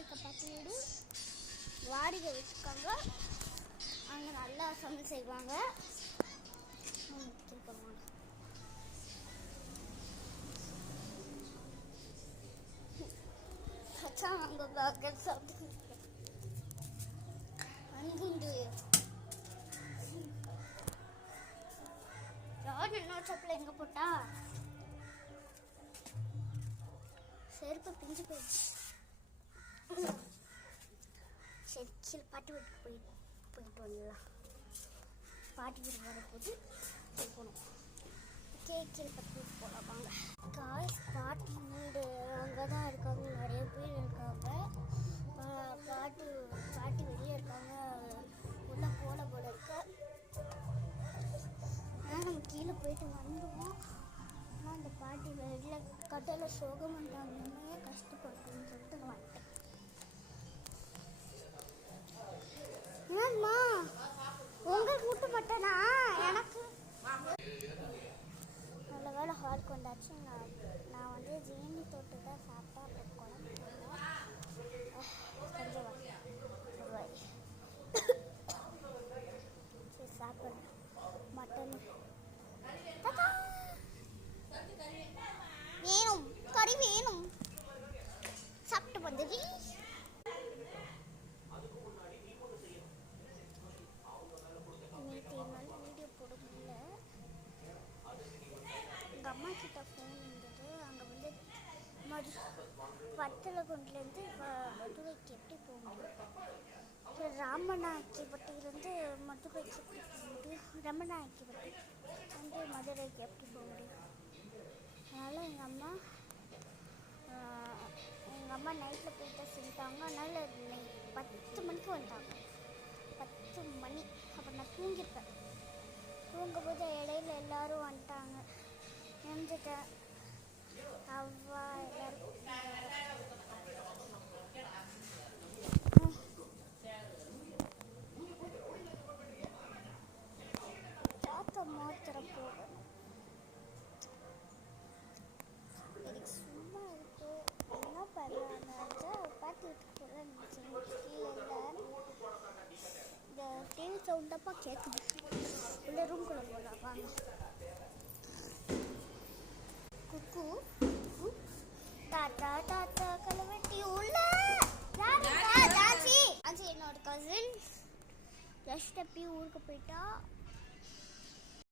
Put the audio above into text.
இருக்க பத்து வீடு வாடகை வச்சுருக்காங்க. அங்கே நல்லா சமையல் செய்வாங்க. அங்கே பர்கர் சாப்பிட்டு அங்குண்டு யார் இன்னொரு சாப்பில் எங்கே போட்டா செருப்பு பிஞ்சு போயிடுச்சு. சரி கீழே பாட்டி வீட்டுக்கு போயிட்டு வந்துடலாம். பாட்டி வீடு வரப்போது போகணும். கீழே பாட்டி வீட்டு போகலாம் வாங்க. காய்ஸ் பாட்டி வீடு அங்கே தான் இருக்காங்க. நிறைய பேர் இருக்காங்க. பாட்டி வெளியே இருக்காங்க. உள்ள போல இருக்கு. ஆனால் நம்ம கீழே போயிட்டு வந்துடுவோம். ஆனால் அந்த பாட்டி வெளியில் கடையில் சோகம் பண்ணுறாங்கன்னே கஷ்டப்படுறோம்னு சொல்லிட்டு வந்துட்டேன். என்னம்மா உங்களுக்கு விட்டுப்பட்டனா? எனக்கு நல்ல வேலை ஹாலுக்கு வந்தாச்சு. நான் வந்து ஜீனி தொட்டு தான் சாப்பிட்டா. அப்புறம் குழம்பு கொஞ்சம் சரி சாப்பிட்றேன். மட்டன் வேணும், கறி வேணும். சாப்பிட்டு வந்துடு. வீடியோ போட முடியல. எங்கள் அம்மா கிட்ட ஃபோன் இருந்தது. அங்கே வந்து வத்தலகுண்டுலேருந்து மதுரைக்கு எப்படி போக முடியும்? ராமநாயக்கிப்பட்டியிலேருந்து மதுரைக்கு எப்படி போக முடியும்? ரமநாயக்கிப்பட்டி வந்து மதுரைக்கு எப்படி போக முடியும்? அதனால் எங்கள் அம்மா நைட்டில் போயிட்டு செஞ்சாங்க. அதனால் 10 மணிக்கு வந்துட்டாங்க. 10 மணி. அப்போ நான் தூங்கியிருப்பேன். தூங்கும்போது இடையில எல்லோரும் வந்துட்டாங்க. நினைஞ்சிட்டேன். அவ்வா எல்லோரும் சாத்த மாத்திரை போடணும். எனக்கு சும்மா இருக்கு. என்ன பண்ணலான்னு பாட்டி வீட்டுக்கு போகிறேன். இந்த டிவி சவுண்டப்பா கேட்குது. உள்ள ரூம்குள்ளே போகலாம் வாங்க. குக்கு தாத்தா தாத்தா கலவெட்டி உள்ள என்னோட கசின் ஜஸ்ட் அப்பி ஊருக்கு போயிட்டா.